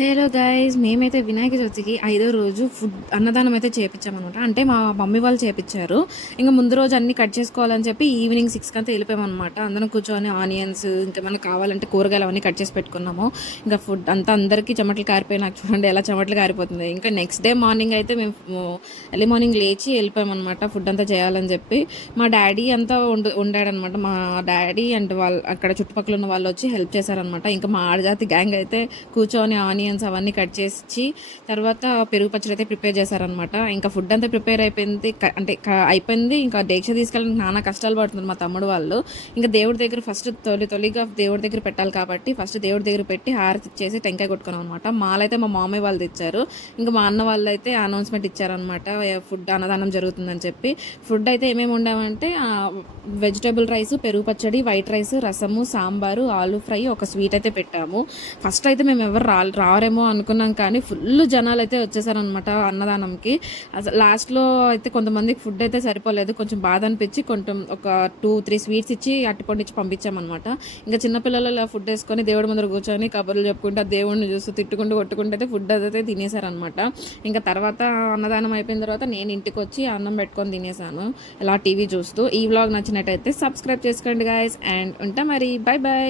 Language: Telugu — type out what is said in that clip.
హలో గైస్, మేమైతే వినాయక చవితికి 5వ రోజు అన్నదానం అయితే చేపించామనమాట. అంటే మా మమ్మీ వాళ్ళు చేపించారు. ఇంకా ముందు రోజు అన్నీ కట్ చేసుకోవాలని చెప్పి ఈవినింగ్ 6 కంతా వెళ్ళిపోయామన్నమాట. అందరం కూర్చొని ఆనియన్స్ ఇంకా మనకు కావాలంటే కూరగాయలు అవన్నీ కట్ చేసి పెట్టుకున్నాము. ఇంకా ఫుడ్ అంతా అందరికీ చెమటలు కారిపోయి, నాకు చూడండి ఎలా చెమటలు కారిపోతుంది. ఇంకా నెక్స్ట్ డే మార్నింగ్ అయితే మేము ఎర్లీ మార్నింగ్ లేచి వెళ్ళిపోయామన్నమాట ఫుడ్ అంతా చేయాలని చెప్పి. మా డాడీ అంతా వండాడనమాట. మా డాడీ అండ్ వాళ్ళు అక్కడ చుట్టుపక్కల ఉన్న వాళ్ళు వచ్చి హెల్ప్ చేశారనమాట. ఇంకా మా ఆడజాతి గ్యాంగ్ అయితే కూర్చొని ఆనియన్స్ అవన్నీ కట్ చేసి తర్వాత పెరుగు పచ్చడి అయితే ప్రిపేర్ చేశారనమాట. ఇంకా ఫుడ్ అంతా ప్రిపేర్ అయిపోయింది, అంటే అయిపోయింది. ఇంకా దీక్ష తీసుకెళ్ళడానికి నానా కష్టాలు పడుతున్నారు మా తమ్ముడు వాళ్ళు. ఇంకా దేవుడి దగ్గర ఫస్ట్ తొలిగా దేవుడి దగ్గర పెట్టాలి కాబట్టి ఫస్ట్ దేవుడి దగ్గర పెట్టి హారతి ఇచ్చేసి టెంకాయ కొట్టుకున్నాం అనమాట. మాలైతే మా మామయ్య వాళ్ళు తెచ్చారు. ఇంకా మా అన్న వాళ్ళు అయితే అనౌన్స్మెంట్ ఇచ్చారనమాట, ఫుడ్ అన్నదానం జరుగుతుందని చెప్పి. ఫుడ్ అయితే ఏమేమి ఉండామంటే వెజిటేబుల్ రైస్, పెరుగు పచ్చడి, వైట్ రైస్, రసము, సాంబారు, ఆలూ ఫ్రై, ఒక స్వీట్ అయితే పెట్టాము. ఫస్ట్ అయితే మేము ఎవరు రారేమో అనుకున్నాం, కానీ ఫుల్ జనాలు అయితే వచ్చేసారనమాట అన్నదానంకి. అసలు లాస్ట్లో అయితే కొంతమందికి ఫుడ్ అయితే సరిపోలేదు, కొంచెం బాధ అనిపించి కొంచెం ఒక 2-3 స్వీట్స్ ఇచ్చి అట్టిపండు ఇచ్చి పంపించామన్నమాట. ఇంకా చిన్నపిల్లలు ఇలా ఫుడ్ వేసుకొని దేవుడి ముందర కూర్చొని కబుర్లు చెప్పుకుంటూ దేవుడిని చూస్తూ తిట్టుకుంటూ కొట్టుకుంటూ అయితే ఫుడ్ అయితే తినేసారనమాట. ఇంకా తర్వాత అన్నదానం అయిపోయిన తర్వాత నేను ఇంటికి వచ్చి అన్నం పెట్టుకొని తినేసాను ఇలా టీవీ చూస్తూ. ఈ వ్లాగ్ నచ్చినట్టయితే సబ్స్క్రైబ్ చేసుకోండి గాయస్, అండ్ ఉంటా మరి, బాయ్ బాయ్.